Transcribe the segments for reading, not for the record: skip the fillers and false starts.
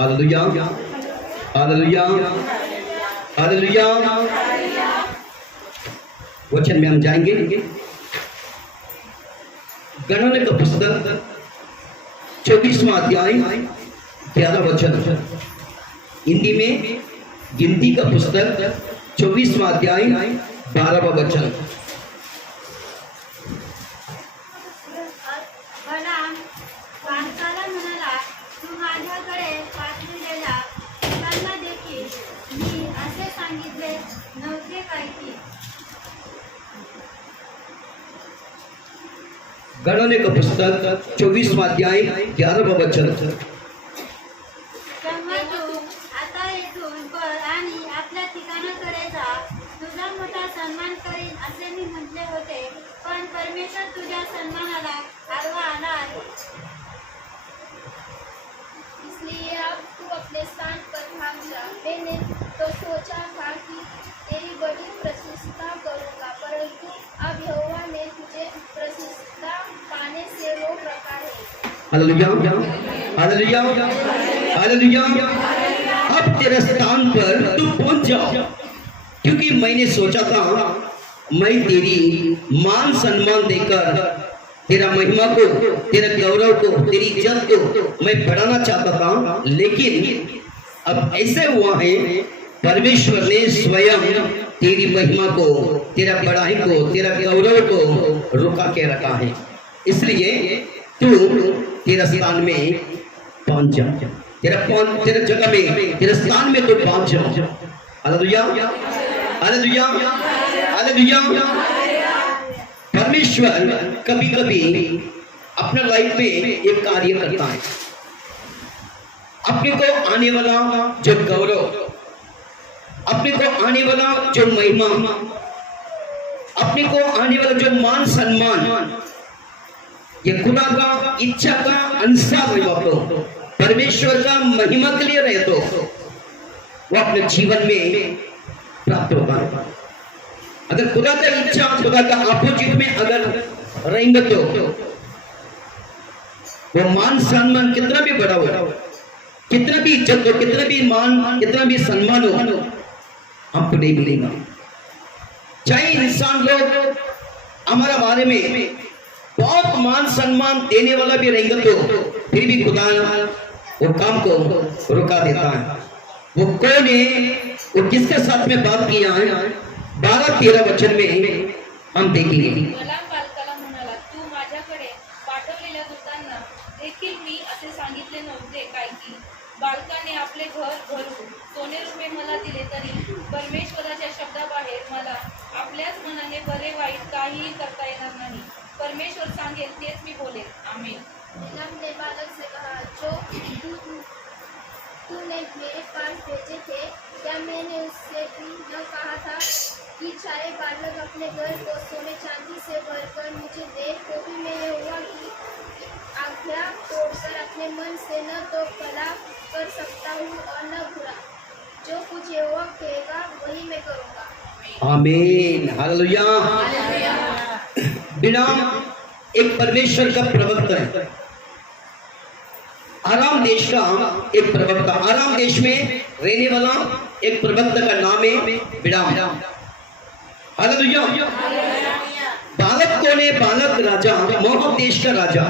Hallelujah, hallelujah, hallelujah. वचन में हम जाएंगे। गणना का पुस्तक 24वां अध्याय 11 वचन। हिंदी में गिनती का पुस्तक 24वां अध्याय 12वां वचन। गणना का पुस्तक 24वां अध्याय 11वां वचन। आता येथून पळ आणि आपल्या ठिकाणाकडे जा, तुझा मोठा सन्मान करीन असे मी म्हटले होते, पण परमेश्वर तुझ्या सन्मानाला आडवा आला आहे। इसलिए अब तू अपने स्थान पर भाग जा। मैंने तो सोचा था कि तेरी बड़ी प्रशंसा करूंगा, परंतु अब यहोवा ने तुझे प्रशंसा पाने से रोक रखा है। Hallelujah, hallelujah, hallelujah. अब तेरे स्थान पर तू पहुंच जा, क्योंकि मैंने सोचा था मैं तेरी मान सम्मान देकर तेरा महिमा को, तेरा गौरव को, तेरी इज्जत को मैं बढ़ाना चाहता था, लेकिन अब ऐसे हुआ है परमेश्वर ने स्वयं तेरी महिमा को, तेरा बड़ाई को, तेरा गौरव को रुका के रखा है। इसलिए तू तेरा स्थान में पहुंच जा, तेरा जगह में, तेरे स्थान में तू पहुंच जा। Hallelujah, hallelujah, hallelujah. परमेश्वर कभी कभी अपने लाइफ में एक कार्य करता है। अपने को आने वाला जो गौरव, अपने को आने वाला जो महिमा, अपने को आने वाला जो मान सम्मान, ये खुदा का इच्छा का अनुसार हो, परमेश्वर का महिमा के लिए रहे तो वो अपने जीवन में प्राप्त होगा। अगर खुदा का इच्छा, खुदा का अपोजिट में अगर रहेंगे तो वो मान सम्मान कितना भी बड़ा हो, कितना भी इज्जत हो, कितना भी मान, कितना भी सम्मान हो, हमको नहीं मिलेगा। चाहे इंसान लोग हमारा बारे में बहुत मान सम्मान देने वाला भी रहेंगे तो फिर भी खुदा वो काम को रुका देता है। वो कौन है, वो किसके साथ में बात किया है, 12-13 वचन में हम देखेंगे। बालकाला म्हणाला, तू माझ्याकडे पाठवलेल्या दूतांना देखील मी असे सांगितले नव्हते काय की बालकाने आपले घर भरून सोने रुपये मला दिले तरी परमेश्वराच्या शब्दाबाहेर मला आपल्याच मनाने बरे वाईट काहीही करता येणार नाही। परमेश्वर सांगेल तेच मी बोलेन। आमीन। बिलाम ने बालक से कहा, जो तूने मेरे पास भेजे थे, क्या मैंने उससे भी न कहा था कि चाहे बालक अपने घर को सोने चांदी से भरकर मुझे दे, तो भी मैं यहोवा की आज्ञा तोड़कर अपने मन से न तो भला कर सकता हूँ और न बुरा। जो कुछ यहोवा कहेगा वही मैं करूँगा। आमीन, हालेलुया। बिलाम एक परमेश्वर का प्रवक्ता है। आराम देश का एक प्रवक्ता, आराम देश में रहने वाला एक प्रवक्ता का नाम है बिलाम। हालेलुया। बालक कौन है? बालक राजा, मोआब देश का राजा।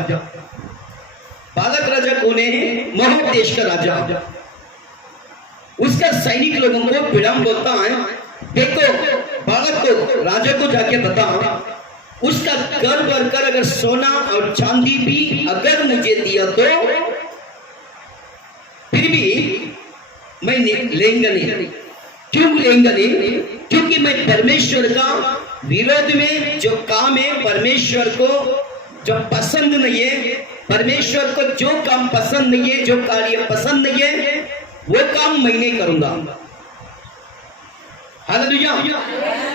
बालक राजा कौन है? मोआब देश का राजा। उसका सैनिक लोगों को बिलाम बोलता है, देखो बालक को, राजा को जाके बता, उसका घर भरकर अगर सोना और चांदी भी अगर मुझे दिया तो फिर भी मैं लेंगे नहीं। क्यों लेंगे नहीं? क्योंकि मैं परमेश्वर का विरोध में जो काम है, परमेश्वर को जो पसंद नहीं है, परमेश्वर को जो काम पसंद नहीं है, जो कार्य पसंद नहीं है, वो काम मैं नहीं करूंगा। हालेलुया।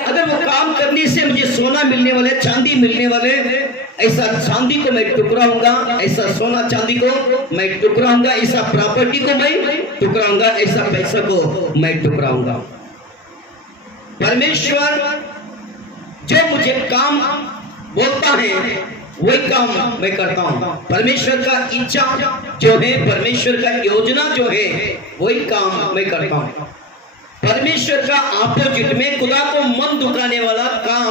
अगर वो काम करने से मुझे सोना मिलने वाले, चांदी मिलने वाले, ऐसा चांदी को मैं टुकराऊंगा, ऐसा सोना चांदी को मैं टुकराऊंगा, ऐसा प्रॉपर्टी को मैं टुकराऊंगा, ऐसा पैसा को मैं टुकराऊंगा। परमेश्वर जो मुझे काम बोलता है, वही काम मैं करता हूँ। परमेश्वर का इच्छा जो है, परमेश्वर का योजना जो है, वही काम मैं करता हूँ। परमेश्वर का अपोजिट में खुदा को मन दुखाने वाला काम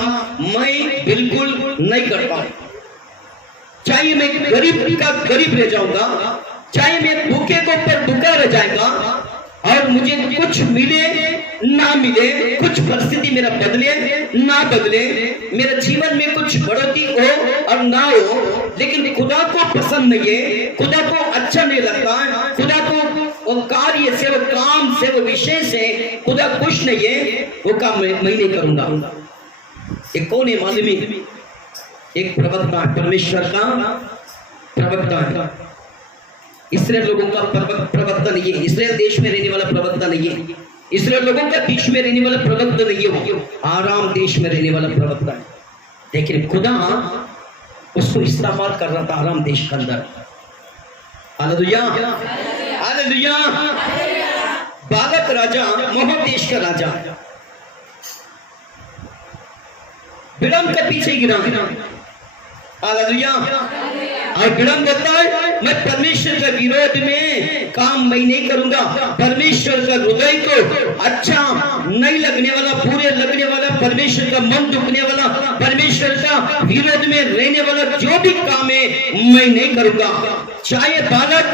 मैं बिल्कुल नहीं करता हूँ। चाहे मैं गरीब का गरीब रह जाऊंगा, चाहे मैं भूखे को ऊपर भूखा रह जाएगा, और मुझे कुछ मिले ना मिले, कुछ परिस्थिति मेरा बदले ना बदले, मेरे जीवन में कुछ बढ़ोतरी हो और ना हो, लेकिन खुदा को पसंद नहीं है, खुदा को अच्छा नहीं लगता, खुदा को वो कार्य से, वो काम से, वो विषय से खुदा खुश नहीं है, वो काम मैं नहीं करूंगा। एक कौन है मालूम है? एक प्रवक्ता, परमेश्वर का प्रवक्ता है। इस्राएल लोगों का प्रवक्ता नहीं है, इस्राएल देश में रहने वाला प्रवक्ता नहीं है, इस्राएल लोगों का बीच में रहने वाला प्रवक्ता नहीं है, वो आराम देश में रहने वाला प्रवक्ता है। लेकिन खुदा उसको इस्तेमाल कर रहा था आराम देश के अंदर। Hallelujah, hallelujah. बालक राजा, मोहब देश का राजा बिलाम के पीछे गिरा। हालेलुया। और बिलाम कहता है मैं परमेश्वर के विरोध में काम मैं नहीं करूंगा। परमेश्वर का हृदय को अच्छा नहीं लगने वाला, पूरे लगने वाला, परमेश्वर का मन दुखने वाला, परमेश्वर का विरोध में रहने वाला जो भी काम है मैं नहीं करूंगा। चाहे बालक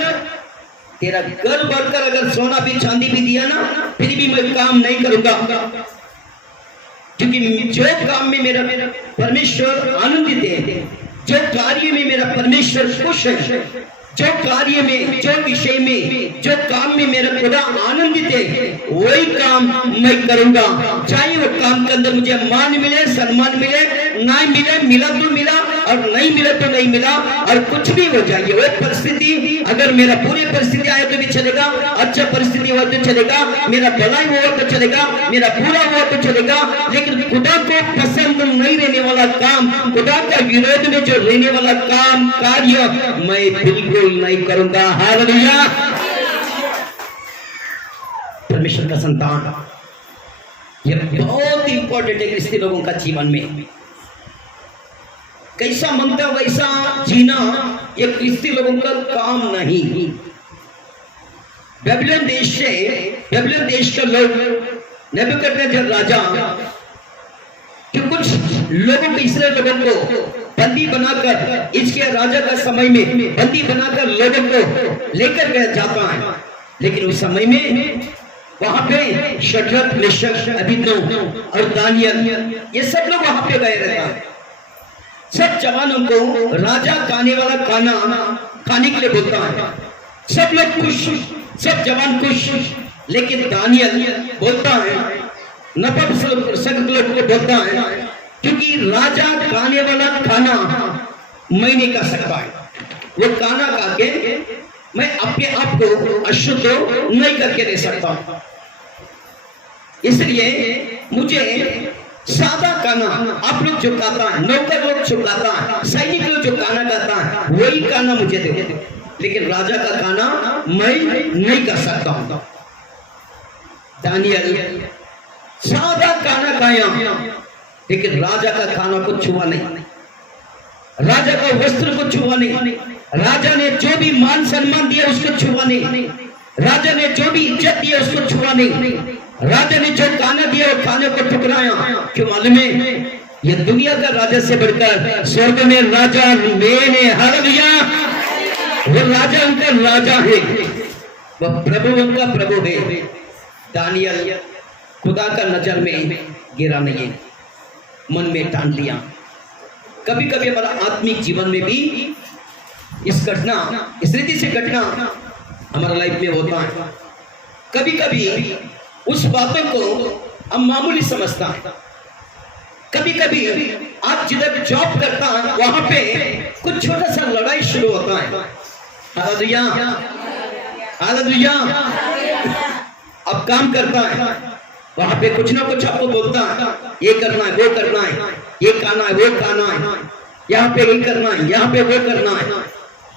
तेरा घर भरकर अगर सोना भी चांदी भी दिया ना, फिर भी मैं काम नहीं करूंगा, क्योंकि जो काम में मेरा परमेश्वर आनंदित है, जो कार्य में मेरा परमेश्वर खुश है, जो कार्य में, जो विषय में, जो काम में मेरा खुदा आनंदित है, वही काम मैं करूंगा। चाहे वो काम के अंदर मुझे मान मिले, सम्मान मिले, नहीं मिले, मिला तो मिला और नहीं मिला तो नहीं मिला, और कुछ भी हो जाए वो परिस्थिति, अगर मेरा पूरी परिस्थिति आए तो भी चलेगा, अच्छा परिस्थिति हो तो चलेगा, मेरा भलाई हुआ तो चलेगा, मेरा पूरा हुआ तो चलेगा, लेकिन खुदा को पसंद नहीं रहने वाला काम, खुदा का विरोध में जो रहने वाला काम, कार्य मैं बिल्कुल नहीं करूंगा। हालेलुया। परमेश्वर का संतान, ये बहुत इंपॉर्टेंट है क्रिस्ती लोगों का जीवन में। कैसा मनता वैसा जीना ये क्रिस्ती लोगों का काम नहीं। बेबीलोन देश से, बेबीलोन देश के लोग नेबूकदनेस्सर राजा कि कुछ लोगों को, इस्राएल लोगों को बंदी बनाकर, इसके राजा का समय में बंदी बनाकर लोगों को लेकर गया जाता है। लेकिन उस समय में वहां पे शद्रक, मेशक, अबेदनगो और दानियल, ये सब लोग वहां पे गए रहता है। सब जवानों को राजा खाने वाला खाना खाने के लिए बोलता है। सब लोग खुश, सब जवान खुश, लेकिन दानियल बोलता है, नपुंसक लोग को बोलता है, क्योंकि राजा खाने वाला खाना मैं नहीं कर सकता है, वो खाना खा के मैं अपने आप को अशुद्ध नहीं करके दे सकता, इसलिए मुझे सादा खाना, आप लोग जो खाता है, नौकर लोग जो खाता है, सैनिक लोग जो खाना खाता है, वही खाना मुझे दे, लेकिन राजा का खाना मैं नहीं कर सकता हूं। दानियल सादा खाना खाया, लेकिन राजा का खाना को छुआ नहीं, राजा का वस्त्र को छुआ नहीं, राजा ने जो भी मान सम्मान दिया उसको छुआ नहीं, राजा ने जो भी इज्जत दिया उसको छुआ नहीं, राजा ने जो खाना दिया वो खाने को ठुकराया। क्यों मालूम है? ये दुनिया का राजा से बढ़कर स्वर्ग में राजा मैंने, हालेलुया। वो राजा उनका राजा है, वो प्रभु उनका प्रभु है। दानियल खुदा का नजर में गिरा नहीं है, मन में ठान लिया। कभी कभी हमारा आत्मिक जीवन में भी इस घटना, इस रीति से घटना हमारा लाइफ में होता है। कभी कभी उस बातों को हम मामूली समझता है। कभी कभी आप जिधर जॉब करता है वहां पे कुछ छोटा सा लड़ाई शुरू होता है। Hallelujah, hallelujah. अब काम करता है, वहां पे कुछ ना कुछ आपको बोलता है, ये करना है, वो करना है, ये खाना है, वो खाना है, यहाँ पे ये करना है, यहाँ पे वो करना है।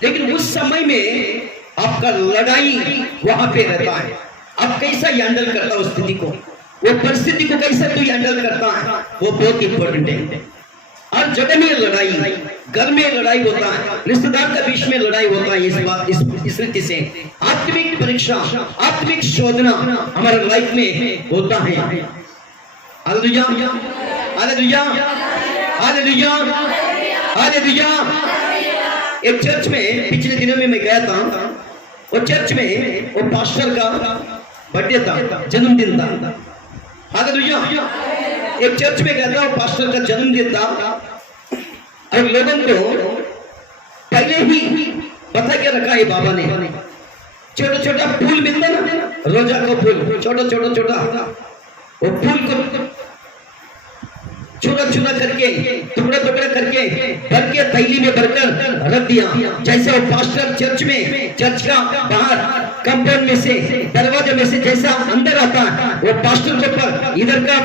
लेकिन उस समय में आपका लड़ाई वहां पे रहता है। आप कैसा हैंडल करता उस स्थिति को, वो परिस्थिति को कैसे तू हैंडल करता है, वो बहुत इंपॉर्टेंट है। हर जगह में लड़ाई, घर में लड़ाई होता है, रिश्तेदार के बीच में लड़ाई होता है। इस रीति से आत्मिक परीक्षा, आत्मिक शोधना हमारे लाइफ में होता है। Hallelujah, hallelujah, hallelujah, hallelujah. एक चर्च में पिछले दिनों में मैं गया था। वो चर्च में वो पास्टर का बर्थडे था, जन्मदिन था। हालेलुया। एक चर्च में गया था, वो पास्टर का जन्मदिन था और लोगों को पहले ही बता के रखा है बाबा ने। छोटा छोटा फूल मिलता ना, रोजा का फूल, छोटा छोटा छोटा, वो फूल को चूरा चूरा करके, टुकड़ा टुकड़ा करके भर के थैली में भरकर रख दिया। जैसे वो पास्टर चर्च में, चर्च का बाहर कंपाउंड में से, दरवाजे में से जैसा अंदर आता है, वो पास्टर के ऊपर इधर का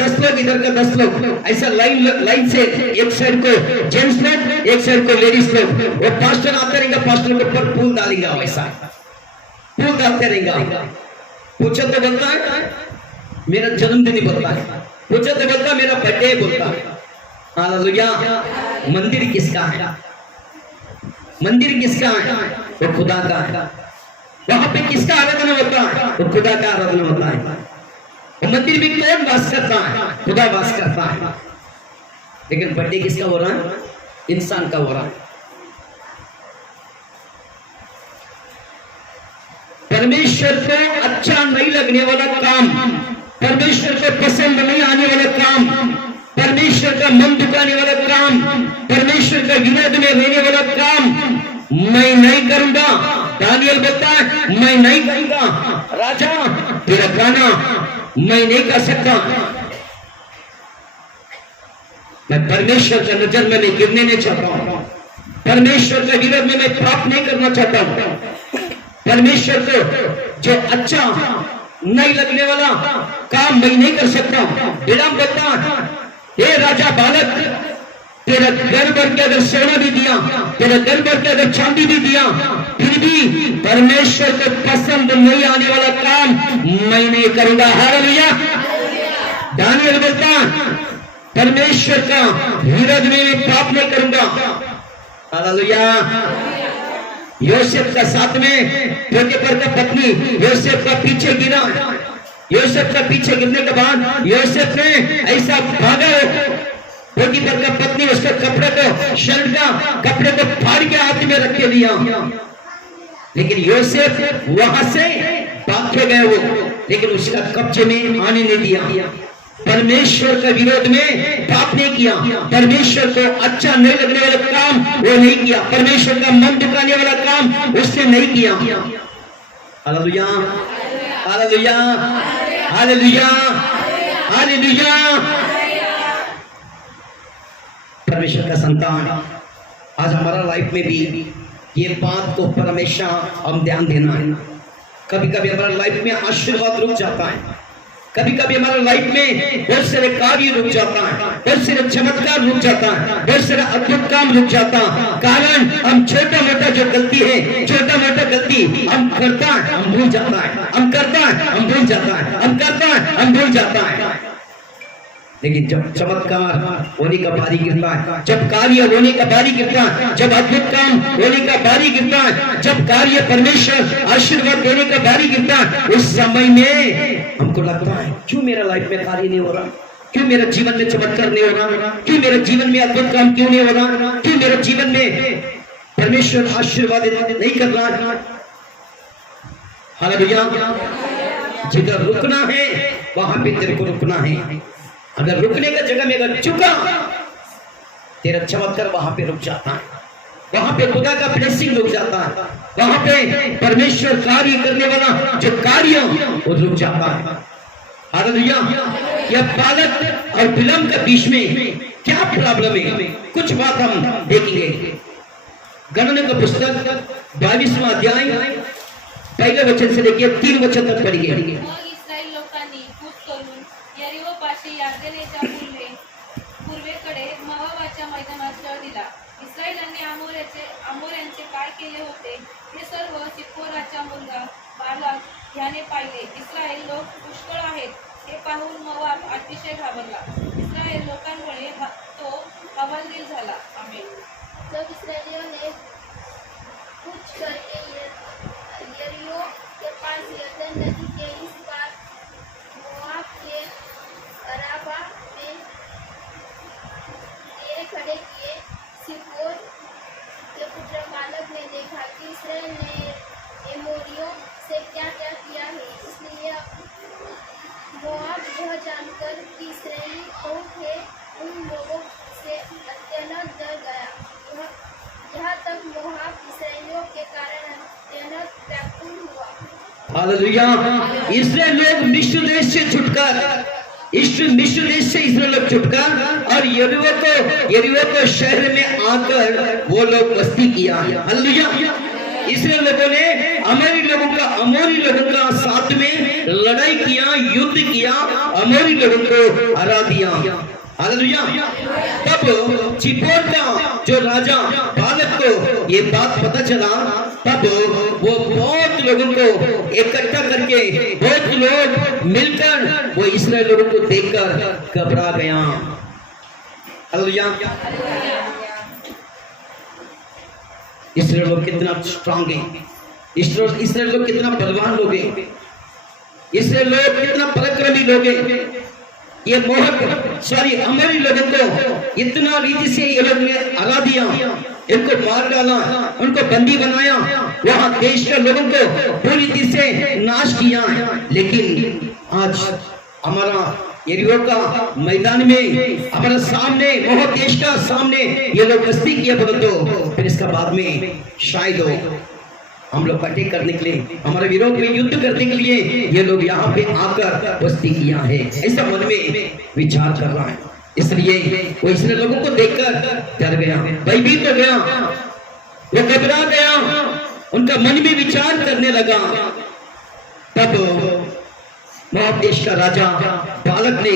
10 लोग, इधर का 10 लोग, ऐसा लाइन से एक साइड को जेंट्स लोग, एक साइड को लेडीज लोग। वो पास्टर आता रहेगा, पास्टर के ऊपर फूल डालेगा, वैसा फूल डालते रहेगा। पूछो तो बोलता है मेरा जन्मदिन ही बोलता है, पूछो तो बोलता मेरा बर्थडे बोलता है। हालेलुया। मंदिर किसका है? मंदिर किसका है? वो खुदा का है। वहां पे किसका आराधना होता है? वो खुदा का आराधना होता है। वो मंदिर में कौन वास करता है? खुदा वास करता है। लेकिन बर्थडे किसका हो रहा है? इंसान का हो रहा है। परमेश्वर को अच्छा नहीं लगने वाला काम, परमेश्वर को पसंद नहीं आने वाला काम, परमेश्वर का मन दुखाने वाला काम, परमेश्वर का विरोध में रहने वाला काम मैं नहीं करूंगा। दानियल बोलता है मैं नहीं करूंगा। राजा तेरा गाना मैं नहीं कर सकता। मैं परमेश्वर के नजर में मैं गिरने नहीं चाहता हूं। परमेश्वर के विरोध में मैं पाप नहीं करना चाहता हूं। परमेश्वर को जो अच्छा नहीं लगने वाला काम मैं नहीं कर सकता। बिलाम बोलता हे राजा बालक, तेरा घर भर के अगर सोना भी दिया, तेरा घर भर के अगर चांदी भी दिया, फिर भी परमेश्वर को पसंद नहीं आने वाला काम मैं नहीं करूंगा। हालेलुया। दानियल बोलता परमेश्वर का विरोध में मैं पाप नहीं करूंगा। हालेलुया। योसेफ का साथ में पोतीफर का पत्नी योसेफ का पीछे गिरा। योसेफ का पीछे गिरने के बाद योसेफ ने ऐसा भागा, पोतीफर का पत्नी उसके कपड़े को, शर्ट का कपड़े को फाड़ के हाथ में रख के लिया। लेकिन योसेफ वहां से भाग के गए वो, लेकिन उसका कब्जे में आने नहीं दिया। परमेश्वर के विरोध में पाप नहीं किया, परमेश्वर को अच्छा नहीं लगने वाला काम वो नहीं किया, परमेश्वर का मन दुखाने वाला काम उसने नहीं किया। Hallelujah, hallelujah, hallelujah, hallelujah. परमेश्वर का संतान, आज हमारा लाइफ में भी ये बात को हमेशा हम ध्यान देना है। कभी कभी हमारा लाइफ में आशीर्वाद रुक जाता है, कभी कभी हमारे लाइफ में बहुत सारे कार्य रुक जाता है, बहुत सारे चमत्कार रुक जाता है, बहुत सारे अद्भुत काम रुक जाता है। कारण हम छोटा मोटा जो गलती है, छोटा मोटा गलती हम करता है, हम भूल जाता है, हम करता है, हम भूल जाता है, हम करता है, हम भूल जाता है। लेकिन जब चमत्कार होने का बारी गिरता है, जब कार्य होने का बारी गिरता है, जब अद्भुत काम होने का बारी गिरता है, जब कार्य परमेश्वर आशीर्वाद देने का बारी गिरता है, उस समय में हमको लगता है क्यों मेरा लाइफ में कार्य नहीं हो रहा, क्यों मेरे जीवन में चमत्कार नहीं हो रहा, क्यों मेरे जीवन में अद्भुत काम क्यों नहीं हो रहा, क्यों मेरे जीवन में परमेश्वर आशीर्वाद नहीं कर रहा। हालेलुया। जिधर रुकना है वहां पे तेरे को रुकना है। अगर रुकने का जगह में अगर चुका, तेरा चमत्कार वहां पे रुक जाता है, वहां पे खुदा का ब्लेसिंग रुक जाता है, वहां पे परमेश्वर कार्य करने वाला जो कार्य वो रुक जाता है। हालेलुया। यह बालक और बिलाम के बीच में क्या प्रॉब्लम है, कुछ बात हम देखेंगे। गणना का पुस्तक 22वां अध्याय पहले वचन से लेकर 3 वचन तक पढ़िए। पूर्वेकडे मोआबाच्या मैदानात तळ दिला। इस्रायलांनी आमोऱ्यांचे काय केले होते हे सर्व सिप्पोराचा मुलगा बालाक याने पाहिले। इस्रायल लोक पुष्कळ आहेत हे पाहून मोआब अतिशय घाबरला। इस्रायल लोकांमुळे तो हवालदिल झाला. आमेन. जब इसराइलियों ने कूच करके यरीहो के पास यरदन नदी के इस पार मोआब के अराबा में डेरे खड़े किए, सिप्पोर के पुत्र बालक ने देखा कि इसराइल ने एमोरियों से क्या क्या किया है, इसलिए मोआब यह जानकर कि इसराइली बहुत है उन लोगों से अत्यंत डर गया. यहाँ तक मोआब इसराइलियों के कारण अत्यंत व्याकुल हुआ. हालेलुया। इसराइल लोग मिस्र देश से छुटकर मिस्र देश से इसराइल लोग छुटकर और यरीहो को शहर में आकर वो लोग बस्ती किया. हालेलुया। इसराइल लोगों ने अमोरी लोगों का साथ में लड़ाई किया, युद्ध किया, अमोरी लोगों को हरा दिया. हालेलुया। तब चिपोर का जो राजा बालक को ये बात पता चला, तब वो बहुत लोगों को इकट्ठा करके बहुत लोग मिलकर वो इसराइल लोगों को देखकर घबरा गया. हालेलुया। इसराइल लोग कितना स्ट्रांग है, इसराइल लोग कितना बलवान लोग हैं, इसराइल लोग कितना पराक्रमी लोग हैं. ये अमोरी लोगों को इतना रीति से ये लोग ने हरा दिया, इनको मार डाला, उनको बंदी बनाया, वहां देश के लोगों को पूरी रीति से नाश किया. लेकिन आज हमारा यरीहो का मैदान में हमारे सामने, मोआब देश का सामने ये लोग बस्ती किया, परंतु फिर इसका बाद में शायद हम लोग अटैक करने के लिए, हमारे विरोध में युद्ध करने के लिए ये लोग यहाँ पे आकर बस्ती किया है, ऐसा मन में विचार कर रहा है. इसलिए वो इसने लोगों को देखकर डर गया, भयभीत हो गया, वो घबरा गया, उनका मन में विचार करने लगा. तब मोआब देश का राजा बालक ने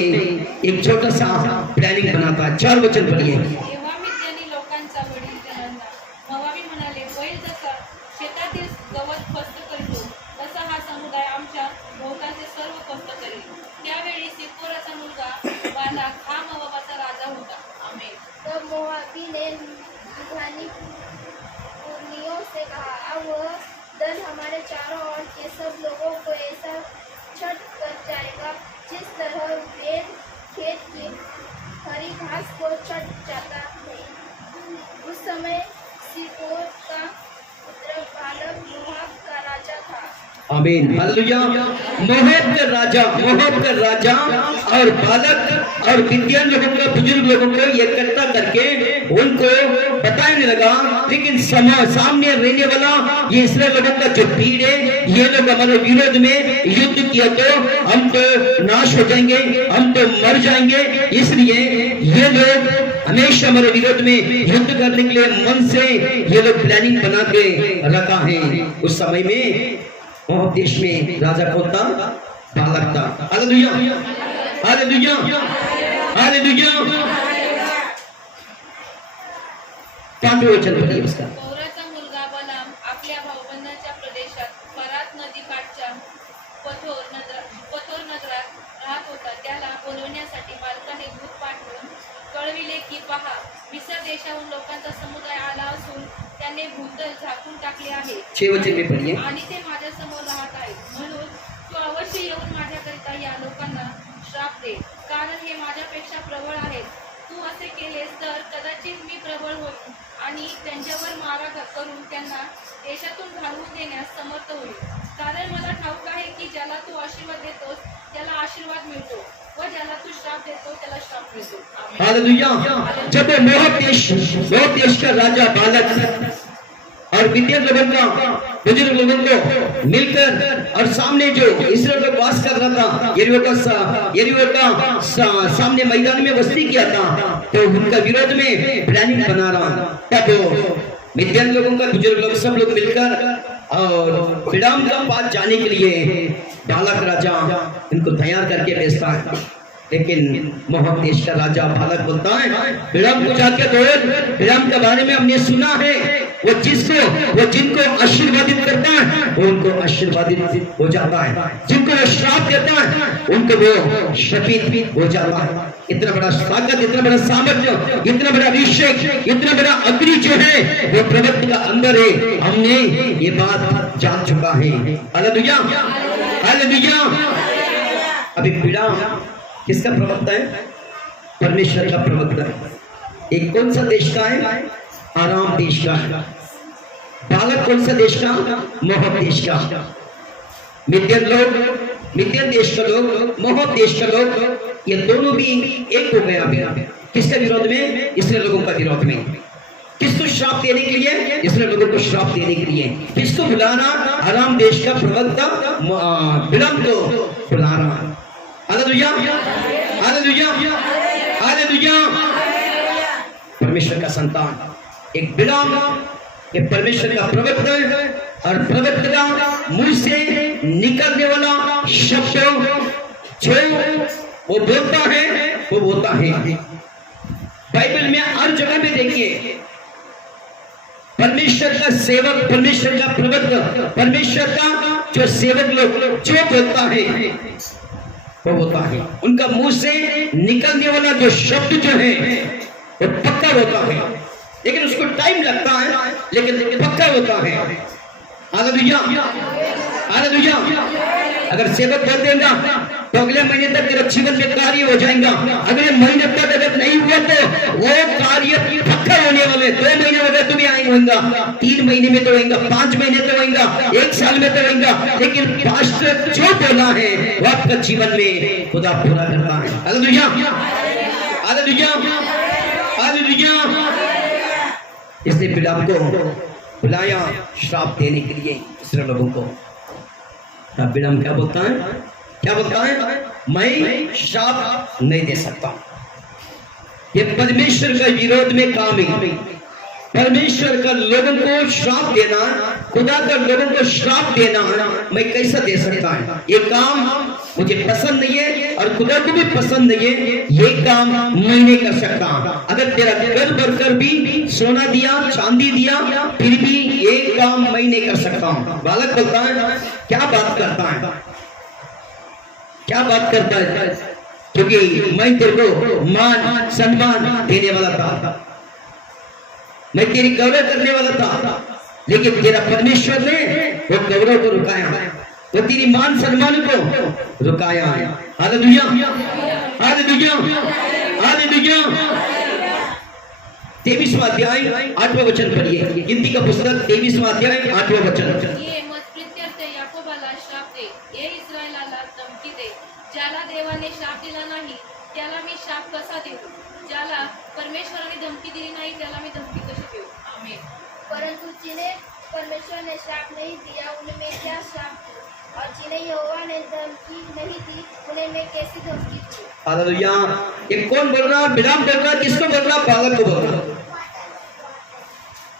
एक छोटा सा प्लानिंग बनाता. 4 वचन पढ़िए. तेव्हा मिद्यानी लोकांचा वडील त्यांना मोआबी म्हणाले, बैल जसा शेतातील गवत फस्त करतो तसा हा समुदाय आमच्या भोवताचे सर्व कष्ट करेल. त्यावेळी सिप्पोराचा मुलगा बालाक हा मोआबाचा राजा होता. आमेन. तब मोआबी ने मिद्यानी पुरनियों से कहा, अब वह दल हमारे चारों ओर के सब लोगों को ऐसा छट कर जाएगा जिस तरह बेल खेत की हरी घास को छट जाता है. उस समय सिप्पोर का पुत्र बालक मोआब का राजा था. आमीन. हालेलुया। मोआब का राजा और बालक और मिद्यान लोगों को, बुजुर्ग लोगों को इकट्ठा करके उनको बताने लगा, लेकिन सामने रहने वाला ये इसराइल लोगों का जो भीड़ है, ये लोग हमारे विरोध में युद्ध किया तो हम तो नाश हो जाएंगे, हम तो मर जाएंगे. इसलिए ये लोग हमेशा हमारे विरोध में युद्ध करने के लिए मन से ये लोग प्लानिंग बना के रखा है. उस समय में मोआब देश में राजा कौन था? बालक था. Hallelujah, hallelujah, hallelujah. 5वें वचन पढ़िए उसका. पौराचा मुलगा बलाम आपल्या भाऊबंदाच्या प्रदेशात फरात नदीकाठच्या पथोर नगरात राहत होता. त्याला बोलवण्यासाठी बालकाने दूत पाठवून कळविले की पहा, मिस्र देशाहून लोकांचा समुदाय आला असून त्याने भूतल झाकून टाकले आहे 6 वचन में पढ़िए. आणि ते माझ्या समोर राहत आहेत. म्हणून तू अवश्य येऊन माझ्याकरिता या लोकांना श्राप दे, कारण हे माझ्यापेक्षा प्रबळ आहेत. तू असे केलेस तर कदाचित मी प्रबळ होईन आणि त्यांच्यावर मारा करून त्यांना देशातून घालवून देण्यास समर्थ होईल. कारण मला ठाऊक आहे की ज्याला तू आशीर्वाद देतोस त्याला आशीर्वाद मिळतो व ज्याला तू श्राप देतो त्याला श्राप मिळतो. आमेन. हालेलुया. जब मोआब देश का राजा बालक और मिद्यान लोगों का, बुजुर्ग लोगों को मिलकर और सामने जो इसराइल लोग वास कर रहा था, यरीहो का सामने मैदान में बस्ती किया था, तो उनका विरोध में प्लानिंग बना रहा. तब मिद्यान लोगों का बुजुर्ग लोग सब लोग मिलकर और बिलाम का पास जाने के लिए बालक राजा इनको तैयार करके भेजता है. लेकिन मोआब देश का राजा बालक बोलता है, बिलाम को जाके दो, बिलाम के बारे में हमने सुना है वो जिनको आशीर्वादित करता है वो उनको आशीर्वादित हो जाता है, जिनको वो श्राप देता है उनको वो शपित हो जाता है। इतना बड़ा ताकत, इतना बड़ा सामर्थ्य, इतना बड़ा अभिषेक, इतना बड़ा अग्नि जो है वो प्रवक्ता का अंदर है। हमने ये बात जान चुका है। Hallelujah, hallelujah. अभी पीड़ा किसका प्रवक्ता है? परमेश्वर का प्रवक्ता है। एक कौन सा देश का है? आराम देश का। बालक कौन सा देश का? मोहब देश का। मिद्यान लोग, मिद्यान देश का लोग, मोहब देश का लोग, ये दोनों भी एक हो गया। किसके विरोध में? इसराइल लोगों का विरोध में। किसको श्राप देने के लिए? इसराइल लोगों को श्राप देने के लिए। किसको बुलाना? आराम देश का प्रवक्ता बिलाम को बुलाना। Hallelujah, hallelujah, hallelujah. परमेश्वर का संतान एक बिलाम, ये परमेश्वर का प्रवक्ता है, और प्रवक्ता का मुंह से निकलने वाला शब्द जो वो बोलता है वो बोलता है। बाइबल में हर जगह में देखिए परमेश्वर का सेवक, परमेश्वर का प्रवक्ता, परमेश्वर का जो सेवक लोग जो बोलता है वो होता है। उनका मुंह से निकलने वाला जो शब्द जो है वो पक्का होता है, लेकिन उसको टाइम लगता है, लेकिन पक्का होता है। Hallelujah, hallelujah. अगर सेवक बोल देगा तो अगले महीने तक तेरा जीवन में कार्य हो जाएगा। अगले महीने तक अगर नहीं हुआ तो वो कार्य पक्का होने वाले। 2 महीने में अगर तुम्हें आएंगे होगा, 3 महीने में तो होगा, 5 महीने तो होगा, 1 साल में तो होगा, लेकिन पास्टर जो बोला है वो आपका जीवन में खुदा पूरा करता है। Hallelujah, hallelujah, hallelujah. इसने बिलाम को बुलाया श्राप देने के लिए इसराइल लोगों को। बिलाम क्या बोलता है? क्या बोलता है? मैं श्राप नहीं दे सकता। ये परमेश्वर का विरोध में काम है। परमेश्वर का लोगों को श्राप देना, खुदा का लोगों को श्राप देना मैं कैसा दे सकता है? ये काम मुझे पसंद नहीं है और खुदा को भी पसंद नहीं है। ये काम मैं नहीं कर सकता। अगर तेरा घर भरकर भी सोना दिया, चांदी दिया, फिर भी ये काम मैं नहीं कर सकता। बालक बोलता है क्या बात करता है, क्या बात करता है? क्योंकि मैं तेरे को मान सम्मान देने वाला था, मैं तेरी गौरव करने वाला था, लेकिन तेरा परमेश्वर ने वो गौरव को रुकाया, वो तेरी मान सम्मान को रुकाया। Hallelujah, hallelujah, hallelujah. 23वां अध्याय 8वां वचन पढ़िए। गिनती का पुस्तक 23वां अध्याय 8वां वचन। ये मत प्रित्यर्थ याकोबाला श्राप दे, ये इस्रायलाला धमकी दे। ज्याला देवाने श्राप दिला नाही त्याला मी श्राप कसा देऊ? ज्याला परमेश्वराने धमकी दिली नाही त्याला मी धमकी कशी देऊ? आमेन। परंतु जिन्हें परमेश्वर ने श्राप नहीं दिया उनमें क्या श्राप दी, और जिन्हें यहोवा ने धमकी नहीं दी उन्हें मैं कैसी धमकी दूं? हालेलुया। ये कौन बोल रहा? बिलाम बोल रहा? किसको बोल रहा? बालक को बोल रहा।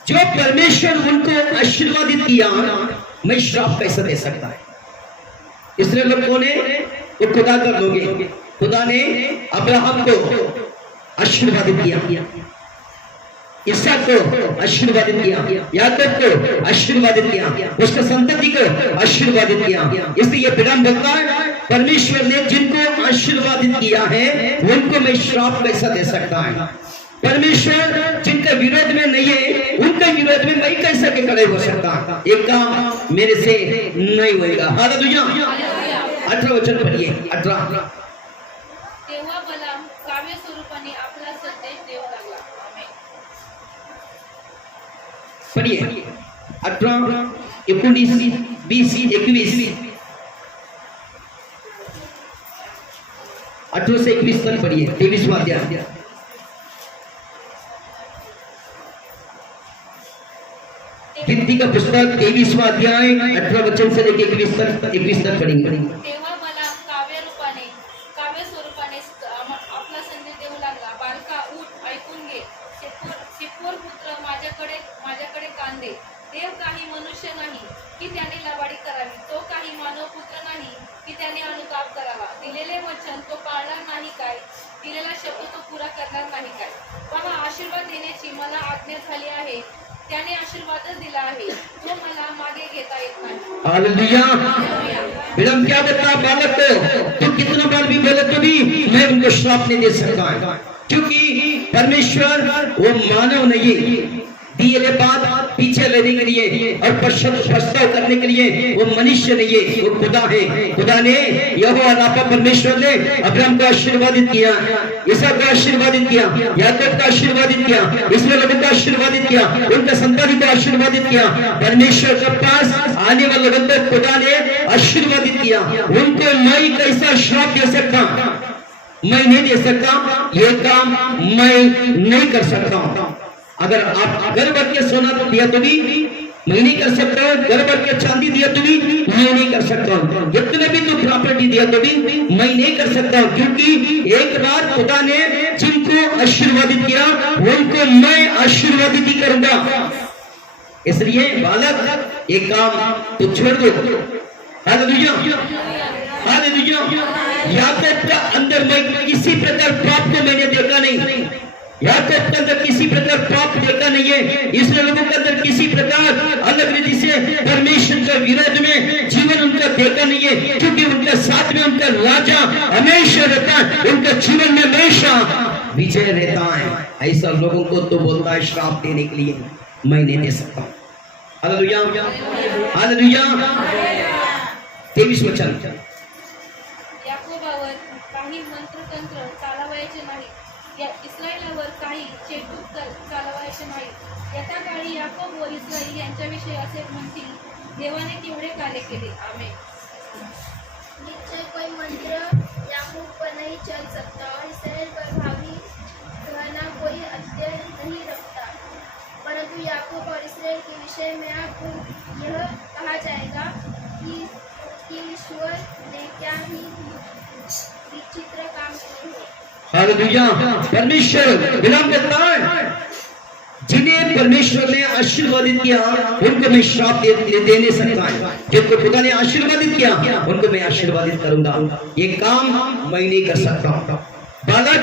जो परमेश्वर उनको आशीर्वादित किया, मैं श्राप कैसे दे सकता है? इसलिए लोग कौन है? वो खुदा का लोग हैं। खुदा ने अब्राहम को आशीर्वादित किया, इसहाक को आशीर्वादित किया, याकूब को आशीर्वादित किया, उसके संतति को आशीर्वादित किया। इसलिए ये बिलाम बोलता है परमेश्वर ने जिनको आशीर्वादित किया है उनको मैं श्राप कैसा दे सकता है? परमेश्वर जिनके विरोध में नहीं है उनके विरोध में मैं कैसे के खड़े हो सकता? एक काम मेरे से नहीं होगा। हालेलुया। 18 वचन पढ़िए। 18। तेव्हा बलाम काव्य स्वरूपाने आपला संदेश देऊ लागला। आमेन। पढ़िए 18, 19, 20, 21। 18 से 21 तक पढ़िए। 23वां अध्याय। गिनती का पुस्तक 23वां अध्याय 18 वचन से लेकर 21 तक पढ़ेंगे। तेव्हा बलाम काव्य स्वरूपाने आपला संदेश देऊ लागला। बालका उठ, ऐकून घे। सिप्पोर पुत्र माझ्याकडे कान दे। देव काही मनुष्य नाही की त्याने लबाडी करावी, तो काही मानव पुत्र नाही की त्याने अनुताप करावा। दिलेले वचन तो पाळणार नाही काय? दिलेला शब्द तो पुरा करणार नाही काय? पहा जेव्हा आशीर्वाद देण्याची मला आज्ञा झाली आहे त्याने आशीर्वादच दिला आहे तो मला मागे घेता येत नाही. हालेलुया। बिलाम क्या बता बालक को तू कितना बार भी बोले तो भी मैं उनको श्राप नहीं दे सकता, क्योंकि परमेश्वर वो मानव नहीं दिए के बाद पीछे लेने के लिए और पश्चाताप करने के लिए वो मनुष्य नहीं है, वो खुदा है। खुदा ने यहोवा राफा परमेश्वर ने अब्राहम को आशीर्वादित किया, इसहाक को आशीर्वादित किया, याकूब को आशीर्वादित किया, इस्राएल को आशीर्वादित किया, उनका संतान को आशीर्वादित किया। परमेश्वर के पास आने वाले लोगों को खुदा ने आशीर्वादित किया। उनको मैं कैसा श्राप दे सकता? मैं नहीं दे सकता, ये काम मैं नहीं कर सकता। अगर आप घर भर के सोना तो दिया तो भी मैं नहीं कर सकता, घर भर के चांदी दिया तो भी मैं नहीं कर सकता, जितने भी तो प्रॉपर्टी दिया तो भी मैं नहीं कर सकता, क्योंकि एक बार खुदा ने जिनको आशीर्वादित किया उनको मैं आशीर्वादित ही करूंगा। इसलिए बालक एक काम तो छोड़ दो। Hallelujah, hallelujah. याकूब का अंदर मैं किसी प्रकार पाप को मैंने देखा नहीं, याकूब के अंदर किसी प्रकार पाप देखा नहीं है, इसलिए लोगों के अंदर किसी प्रकार अलग रीति से परमेश्वर के विरोध में जीवन उनका देखा नहीं है, क्योंकि उनका साथ में उनका राजा हमेशा रहता है, उनका जीवन में हमेशा विजय रहता है। ऐसा लोगों को तो बोलता है श्राप देने के लिए मैं नहीं दे सकता। Hallelujah, hallelujah. 23 वचन। याकोबावर काही मंत्रतंत्र चालवायचे नाही, या इस्रायलावर काही चेटूक चालवायचे नाही। येत्या काळी याकोब व इस्रायल यांच्याविषयी असे म्हणतील, देवाने तेवढे कार्य केले। आमेन। निश्चय कोई मंत्र याकूब पर नहीं चल सकता और इसराइल पर भावी कहना कोई अध्यय नहीं रखता, परंतु याकूब और इसराइल के विषय में आपको यह कहा जाएगा कि ईश्वर ने क्या ही विचित्र काम किए हैं। हालेलुया। परमेश्वर विराम देता है, जिन्हें परमेश्वर ने आशीर्वादित किया उनको मैं श्राप दे नहीं सकता, जिनको खुदा ने आशीर्वादित किया उनको मैं आशीर्वादित करूंगा। ये काम मैं नहीं कर सकता। बालक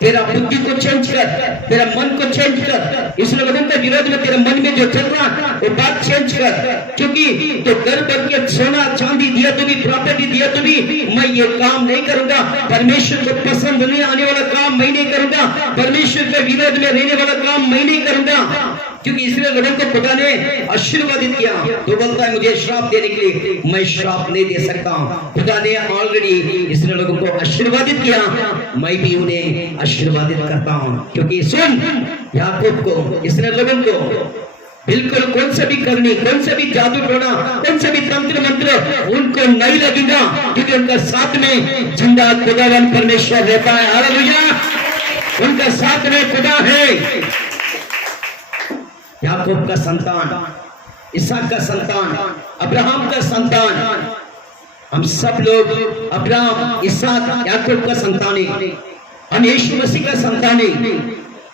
तेरा बुद्धि को चेंज कर, तेरा मन को चेंज कर, इसलिए लोगों के विरोध में तेरे मन में जो चल रहा वो बात चेंज कर, क्योंकि तो घर भर के सोना चांदी दिया तो भी, प्रॉपर्टी दिया तो भी मैं ये काम नहीं करूंगा। परमेश्वर को पसंद नहीं आने वाला काम मैं नहीं करूंगा, परमेश्वर के विरोध में रहने वाला काम मैं नहीं करूंगा, क्योंकि इसलिए लोगों को खुदा ने आशीर्वादित किया। तो बोलता है मुझे श्राप देने के लिए मैं श्राप नहीं दे सकता। खुदा ने ऑलरेडी इसलिए लोगों को आशीर्वादित किया, मैं भी उन्हें आशीर्वादित करता हूं। क्योंकि सुन, याकूब को, इसलिए लोगों को बिल्कुल कौन सा भी करनी, कौन सा भी जादू टोना, कौन सा भी तंत्र मंत्र उनको नहीं लगेगा, क्योंकि उनका साथ में जिंदा खुदावन परमेश्वर रहता है। हालेलुया। उनका साथ में खुदा है। याकूब का संतान, इसहाक का संतान, अब्राहम का संतान, हम सब लोग अब्राहम, इसहाक, याकूब का संतान है। हम यीशु मसीह का संतान है।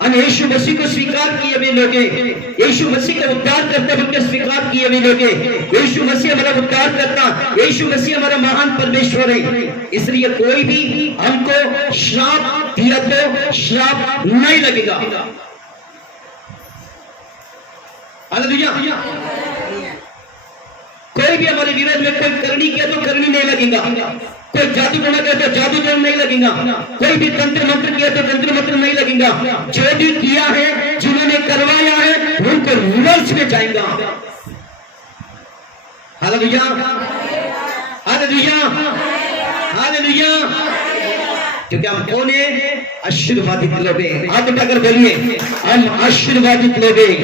हम यीशु मसीह को स्वीकार किए हुए लोग हैं। यीशु मसीह का उद्धार करते हुए स्वीकार किए हुए लोग हैं। यीशु मसीह हमारा उद्धार करता, यीशु मसीह हमारा महान परमेश्वर है। इसलिए कोई भी हमको श्राप दिया तो श्राप नहीं लगेगा। हालेलुया। कोई भी हमारे विरोध में कोई करनी किया तो करनी नहीं लगेगा, कोई जादू टोना किया तो जादू टोना नहीं लगेगा, कोई भी तंत्र मंत्र किया तो तंत्र मंत्र नहीं लगेगा। जो भी किया है, जिन्होंने करवाया है, उनको रिवर्स में जाएगा। Hallelujah, hallelujah, hallelujah. क्योंकि हम कौन है? आशीर्वादित लोग हैं। आप उठाकर बोलिए, हम आशीर्वादित लोग हैं,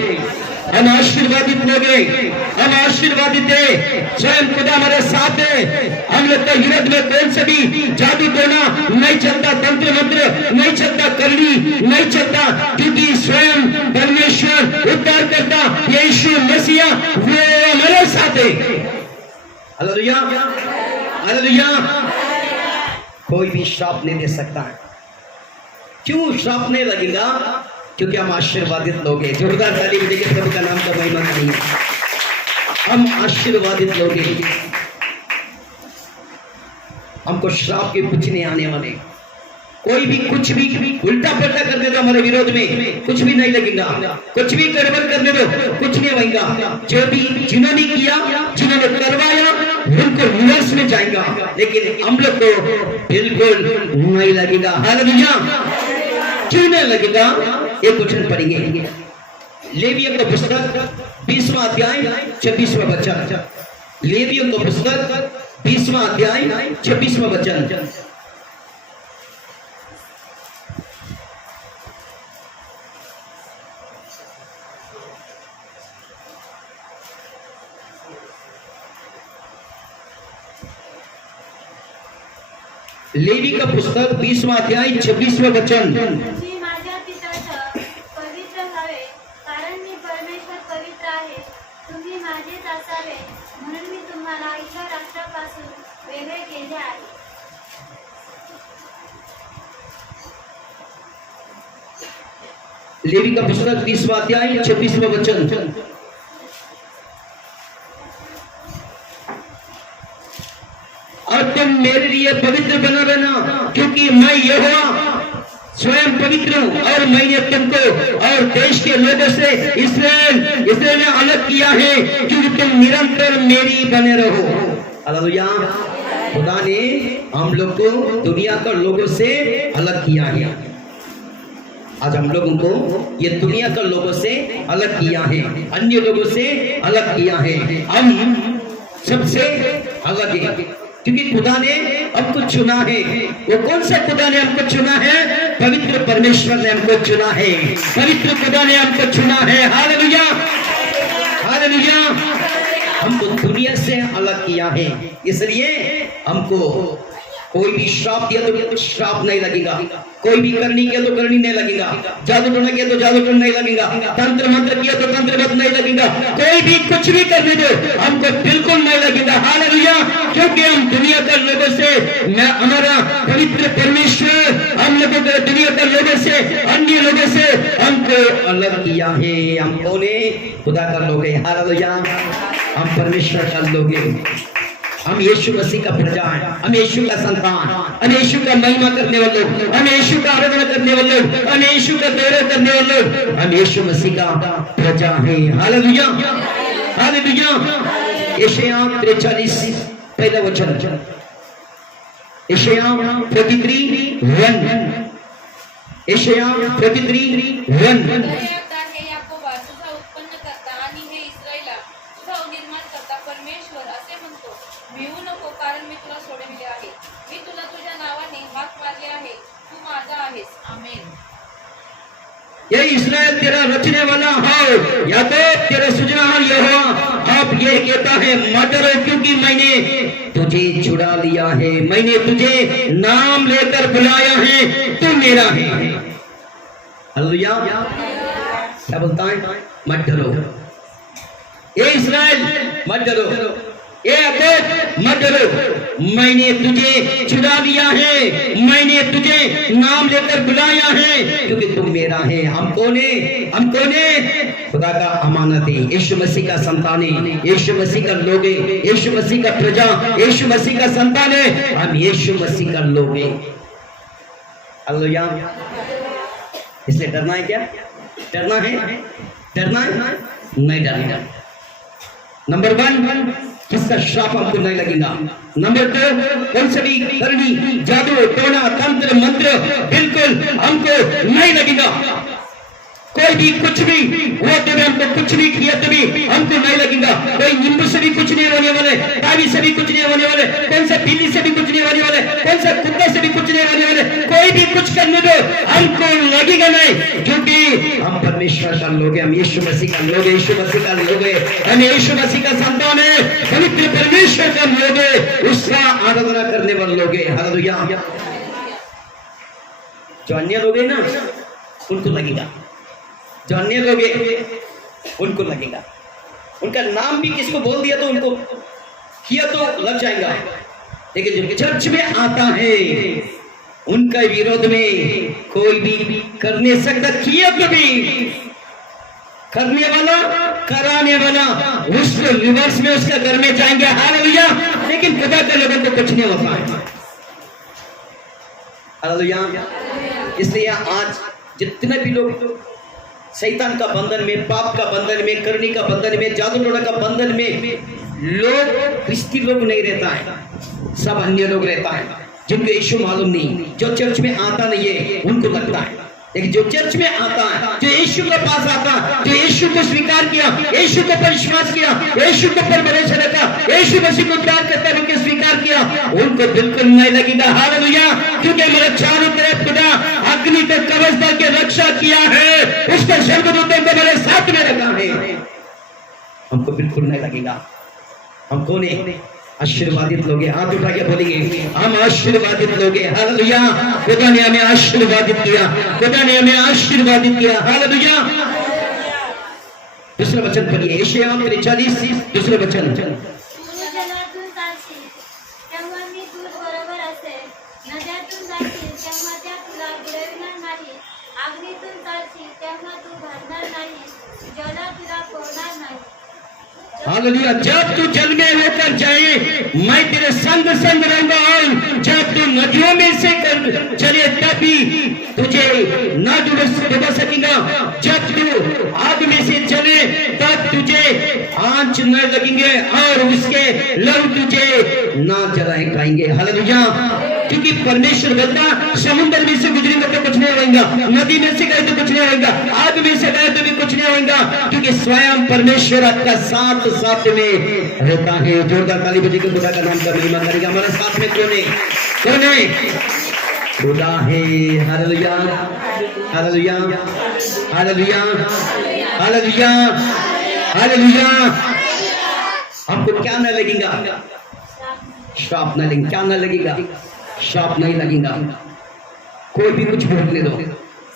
हम आशीर्वादित लोग हैं, हम आशीर्वादित है। स्वयं खुदा हमारे साथ है। हम लोग के विरोध में कौन से भी जादू टोना नहीं चलता, तंत्र मंत्र नहीं चलता, करनी नहीं चलता, क्योंकि स्वयं परमेश्वर उद्धार करता यीशु मसीह वो हमारे साथ है। Hallelujah, hallelujah. कोई भी श्राप नहीं दे सकता है। क्यों श्राप नहीं लगेगा? क्योंकि हम आशीर्वादित लोग हैं। जोरदार ताली बजाइए, प्रभु का नाम का महिमा करिए। हम आशीर्वादित लोग हैं, हमको श्राप के कुछ नहीं आने वाले। कोई भी कुछ भी उल्टा पलटा करने दो हमारे विरोध में, कुछ भी नहीं लगेगा। कुछ भी गड़बड़ करने दो, कुछ नहीं होगा। जो भी जिन्होंने किया, जिन्होंने करवाया, उनको रिवर्स में जाएगा, लेकिन हम लोग को बिल्कुल नहीं लगेगा। हालेलुया। क्यों नहीं लगेगा? एक वचन पढ़ेंगे, लेवियों का पुस्तक 20वां अध्याय 26वां वचन। लेवियों का पुस्तक 20वां अध्याय 26वां वचन। लेवी का पुस्तक 20वां अध्याय 26वां वचन। तुम्ही माझ्या पितराचं पवित्र व्हावे, कारण मी परमेश्वर पवित्र आहे. तुम्ही माझेच असावे, म्हणून मी तुम्हाला इतर राष्ट्रापासून वेगळे केले आहे. लेवी का पुस्तक 20वां अध्याय 26वां वचन। और तुम मेरे लिए पवित्र बना रहना, क्योंकि मैं यहोवा स्वयं पवित्र हूँ, और मैंने तुमको और देश के लोगों से इसराइल ने अलग किया है, क्योंकि तुम निरंतर मेरी बने रहो। हालेलुया। खुदा ने हम लोग को दुनिया के लोगों से अलग किया है। आज हम लोगों को ये दुनिया के लोगों से अलग किया है, अन्य लोगों से अलग किया है। हम सबसे अलग है, क्योंकि खुदा ने हमको चुना है। वो कौन सा खुदा ने हमको चुना है? पवित्र परमेश्वर ने हमको चुना है, पवित्र खुदा ने हमको चुना है। Hallelujah, hallelujah. हमको दुनिया से अलग किया है, इसलिए हमको कोई भी श्राप दिया तो श्राप नहीं लगेगा, कोई भी करनी किया तो करनी नहीं लगेगा, जादू टोना किया तो जादू टोना नहीं लगेगा, तंत्र मंत्र किया तो तंत्र मंत्र नहीं लगेगा, कोई भी कुछ भी करने दो हमको बिल्कुल नहीं लगेगा। हालेलुया। क्योंकि हम दुनिया के लोगों से, मैं हमारा पवित्र परमेश्वर हम लोगों को दुनिया के लोगों से, अन्य लोगों से हमको अलग किया है। हम कौन है? खुदा का लोग है। हालेलुया। हम परमेश्वर का लोग हैं, हम यीशु मसीह का प्रजा है, हम यीशु का संतान, हम यीशु का महिमा करने वाले, हम यीशु का आराधना करने वाले, हम यीशु का गौरव करने वाले, हम यीशु मसीह का प्रजा है। Hallelujah, hallelujah. यशायाह 43 पहला वचन। यशायाह 43:1। यशायाह 43:1। हे याकोबा, तुझा उत्पन्न करता आणि हे इस्रायला, तुझा निर्माण करता परमेश्वर असे म्हणतो, भिवू नको, कारण मी तुला सोडविले आहे. मी तुला तुझ्या नावाने हाक मारले आहे, तू माझा आहेस. आमेन. ये इस्राएल तेरा रचने वाला हो, याकूब तेरा सृजनहार यहोवा अब ये कहता है, मत डरो, क्योंकि मैंने तुझे छुड़ा लिया है, मैंने तुझे नाम लेकर बुलाया है, तू मेरा है। हालेलुया। क्या बोलता है? मत डरो। ये इस्राएल मत डरो, ये याकूब मत डरो, मैंने तुझे छुड़ा लिया है, मैंने तुझे नाम लेकर बुलाया है, क्योंकि तुम मेरा है। हम कौन है? हम कौन है? खुदा का अमानत है, यीशु मसीह का संतान है, यीशु मसीह का लोग है, यीशु मसीह का प्रजा, यीशु मसीह का संतान है, हम यीशु मसीह का लोग है। हालेलुया। इसलिए डरना है क्या? डरना है? डरना है? नहीं डरना। नंबर 1, किसका श्राप हमको नहीं लगेगा। नंबर 2, कौन सा भी करनी, जादू टोना तंत्र मंत्र बिल्कुल हमको नहीं लगेगा। कोई भी कुछ भी वो तो हमको कुछ भी किया तो भी हमको नहीं लगेगा। कोई नींबू से भी कुछ नहीं होने वाले, तावी से भी कुछ नहीं होने वाले, कौन सा बिल्ली से भी कुछ नहीं होने वाले, कौन सा कुत्ता से भी कुछ नहीं होने वाले, कोई भी कुछ करने दो हमको लगेगा नहीं, क्योंकि हम परमेश्वर का लोग हैं, हम यीशु मसीह का लोग हैं, यीशु मसीह का लोग हैं, हम यीशु मसीह का संतान है, पवित्र परमेश्वर का लोग है, उसका आराधना करने वाले लोग हैं। हालेलुया। जो अन्य लोग हैं ना, उनको लगेगा, जो अन्य लोग हैं उनको लगेगा। उनका नाम भी किसको बोल दिया तो उनको किया तो लग जाएगा, लेकिन जो चर्च में आता है उनका विरोध में कोई भी कर नहीं सकता। किया तो भी करने वाला, कराने वाला उस रिवर्स में उसका घर में जाएंगे। हालेलुया। लेकिन खुदा के लोगों को कुछ नहीं होता है। हालेलुया। इसलिए आज जितने भी लोग शैतान का बंधन में, पाप का बंधन में, करनी का बंधन में, जादू टोना का बंधन में, लोग क्रिस्ती लोग नहीं रहता है, सब अन्य लोग रहता है, जिनको यीशु मालूम नहीं, जो चर्च में आता नहीं है उनको लगता है। लेकिन जो चर्च में आता है, जो यीशु के पास आता है, जो यीशु को स्वीकार किया, यीशु को पर विश्वास किया, यीशु को पर भरोसा रखा, यीशु मसीह को प्यार करते हुए स्वीकार किया, उनको बिल्कुल नहीं लगेगा। हालेलुया। क्योंकि हमारे चारों तरफ खुदा अग्नि को कवच डाल के रक्षा किया है, उसके स्वर्गदूतों को मेरे साथ में रखा है, हमको बिल्कुल नहीं लगेगा। हम कौन है? आशीर्वादित लोग। हाथ उठा के बोलेंगे हम आशीर्वादित लोग। हालेलुया। खुदा ने हमें आशीर्वादित किया, खुदा ने हमें आशीर्वादित किया। हालेलुया। दूसरा वचन पढ़िए, यशायाह 43 दूसरा वचन। तू जलातून जाशील तेव्हा मी तुझबरोबर असेल, नद्यातून जाशील तेव्हा त्या तुला बुडविणार नाही, अग्नीतून जाशील तेव्हा तू भाजणार नाही, ज्वाला तुला पोळणार नाही। हालेलुया। जब तू जल में होकर जाए मैं तेरे संग संग रहूंगा, और जब तू नदियों में से कर चले तभी तुझे ना डूबा सकेगा, जब तू आग में से चले तब तुझे आंच न लगेंगे और उसके लहू तुझे ना जलाए खाएंगे। हालेलुया। क्योंकि परमेश्वर बोलता समुद्र में से गुजरेंगे तो कुछ नहीं होगा, नदी में से गए तो कुछ नहीं होगा, आग में से गए तो भी कुछ नहीं होगा, क्योंकि स्वयं परमेश्वर आपका साथ साथ में रहता है। जोरदार ताली बजा के खुदा का नाम का महिमा करेगा। हमारे साथ में कौन है? कौन है? खुदा है। Hallelujah. Hallelujah. Hallelujah. Hallelujah. Hallelujah. आपको क्या न लगेगा? श्राप न लगेगा। क्या न लगेगा? श्राप नहीं लगेगा। कोई भी कुछ बोलने दो,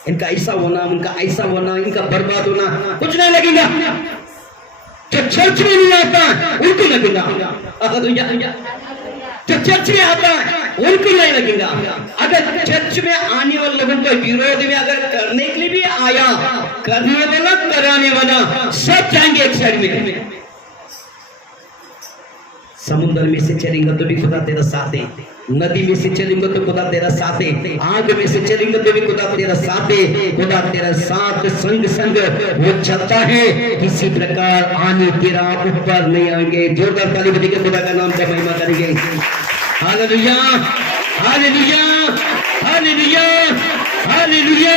इनका ऐसा होना, उनका ऐसा होना, इनका बर्बाद होना, कुछ नहीं लगेगा। जो चर्च में नहीं आता उनको लगेगा। जो चर्च में आता है उनको नहीं लगेगा। अगर चर्च में आने वाले लोगों के विरोध में अगर करने के लिए भी आया, करने वाला कराने वाला सब जाएंगे एक साइड में। समुद्र में से चलेंगे तो भी खुदा तेरा साथ है, नदी में से चलेंगे तो खुदा तेरा साथ है, आग में से चलेंगे तो भी खुदा तेरा साथ है। खुदा तेरा साथ संग संग वो चलता है, किसी प्रकार आने तेरा ऊपर नहीं आएंगे। जोरदार ताली बजा के खुदा का नाम का महिमा करेंगे। हालेलुया। हालेलुया। हालेलुया। हालेलुया।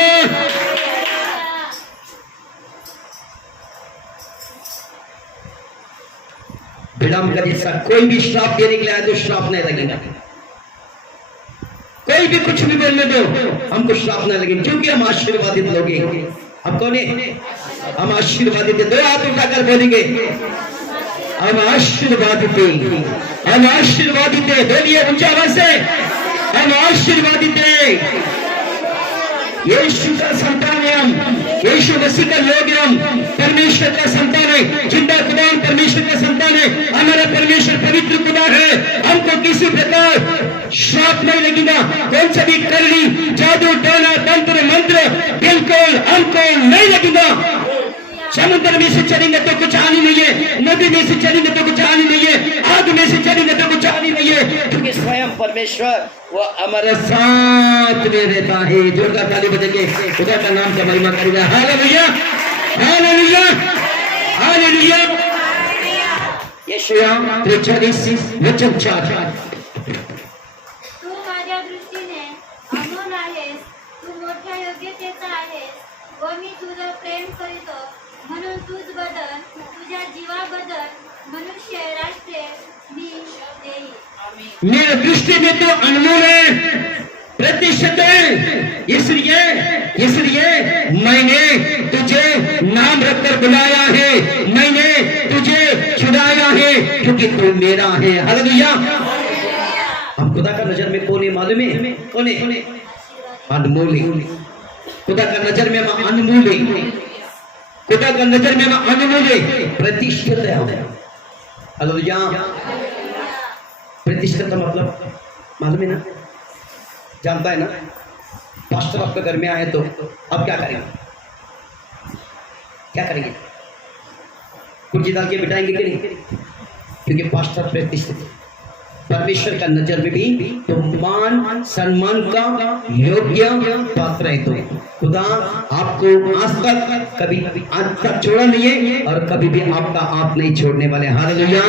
विराम का हिस्सा कोई भी श्राप देने के लिए आए तो श्राप नहीं लगेगा। कोई भी कुछ भी बोलने दो, हमको श्राप नहीं लगेगा, क्योंकि हम आशीर्वादित लोग हैं। हम कौन है? हम आशीर्वादित है। दो हाथ उठाकर बोलेंगे हम आशीर्वादित हैं, हम आशीर्वादित है। बोलिए ऊंचा आवाज से, हम आशीर्वादित है। यीशु का संतान है हम, यीशु मसीह का लोग हैं हम, परमेश्वर का संतान है, जिंदा खुदा परमेश्वर का संतान है। हमारा परमेश्वर पवित्र खुदा है, हमको किसी प्रकार श्राप नहीं लगेगा। कौन सा भी करनी, जादू टोना तंत्र मंत्र बिल्कुल हमको नहीं लगेगा। समुद्र में से चलेंगे तो कुछ हानि नहीं है, नदी में से चलेंगे तो कुछ हानि नहीं है, आग में से चलेंगे तो कुछ हानि नहीं है, क्योंकि स्वयं परमेश्वर वो हमारे साथ में रहता है। जोरदार ताली बजा के खुदा का नाम का महिमा करेगा। हालेलुया। हालेलुया। हालेलुया। यशायाह 43 वचन 4। तू माझ्या दृष्टीने अमोल आहेस, तू मोठ्या योग्यतेचा आहेस व मी तुझं प्रेम करीतो, म्हणून तुझ बदल तुझ्या जीवाबद्दल मनुष्य राष्ट्रे मी देई। मेरे दृष्टि में तो अनमोल है, प्रतिष्ठित है, इसलिए मैंने तुझे नाम रखकर बुलाया है, मैंने तुझे छुड़ाया है, क्योंकि तू मेरा है। हालेलुया। हम खुदा का नजर में कौन है मालूम है? कौन है? अनमोल है। खुदा का नजर में हम अनमोल है, खुदा का नजर में हम अनमोल है, प्रतिष्ठित है। हालेलुया। प्रतिष्ठित का मतलब मालूम है ना? जानता है ना? पास्टर आपके घर में आए तो अब क्या करेंगे? क्या करेंगे? कुर्सी डाल के बिठाएंगे कि नहीं? क्योंकि पास्टर प्रतिष्ठित है, परमेश्वर का नजर में भी तो मान सम्मान का योग्य पात्र है। तो खुदा आपको आज तक कभी आज तक छोड़ा नहीं है और कभी भी आपका आप नहीं छोड़ने वाले। हालेलुया।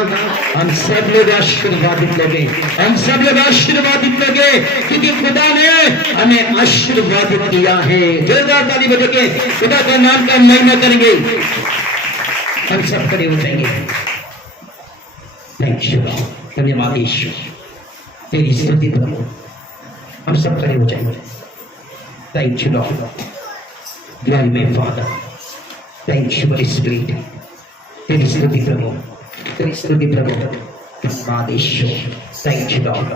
हम सब लोग आशीर्वादित लोग हैं, हम सब लोग आशीर्वादित लोग हैं, क्योंकि खुदा ने हमें आशीर्वादित किया है। जोरदार ताली बजा के खुदा का नाम का महिमा करेंगे। हम सब खड़े हो जाएंगे। थैंक यू लॉर्ड, धन्यवाद यीशु, तेरी स्तुति प्रभु। हम सब खड़े हो जाएंगे। थैंक यू लॉर्ड, ग्लोरी में father, thank you Holi spirit, तेरी स्तुति प्रभु, तेरी स्तुति प्रभु, धन्यवाद यीशु, थैंक यू लॉर्ड।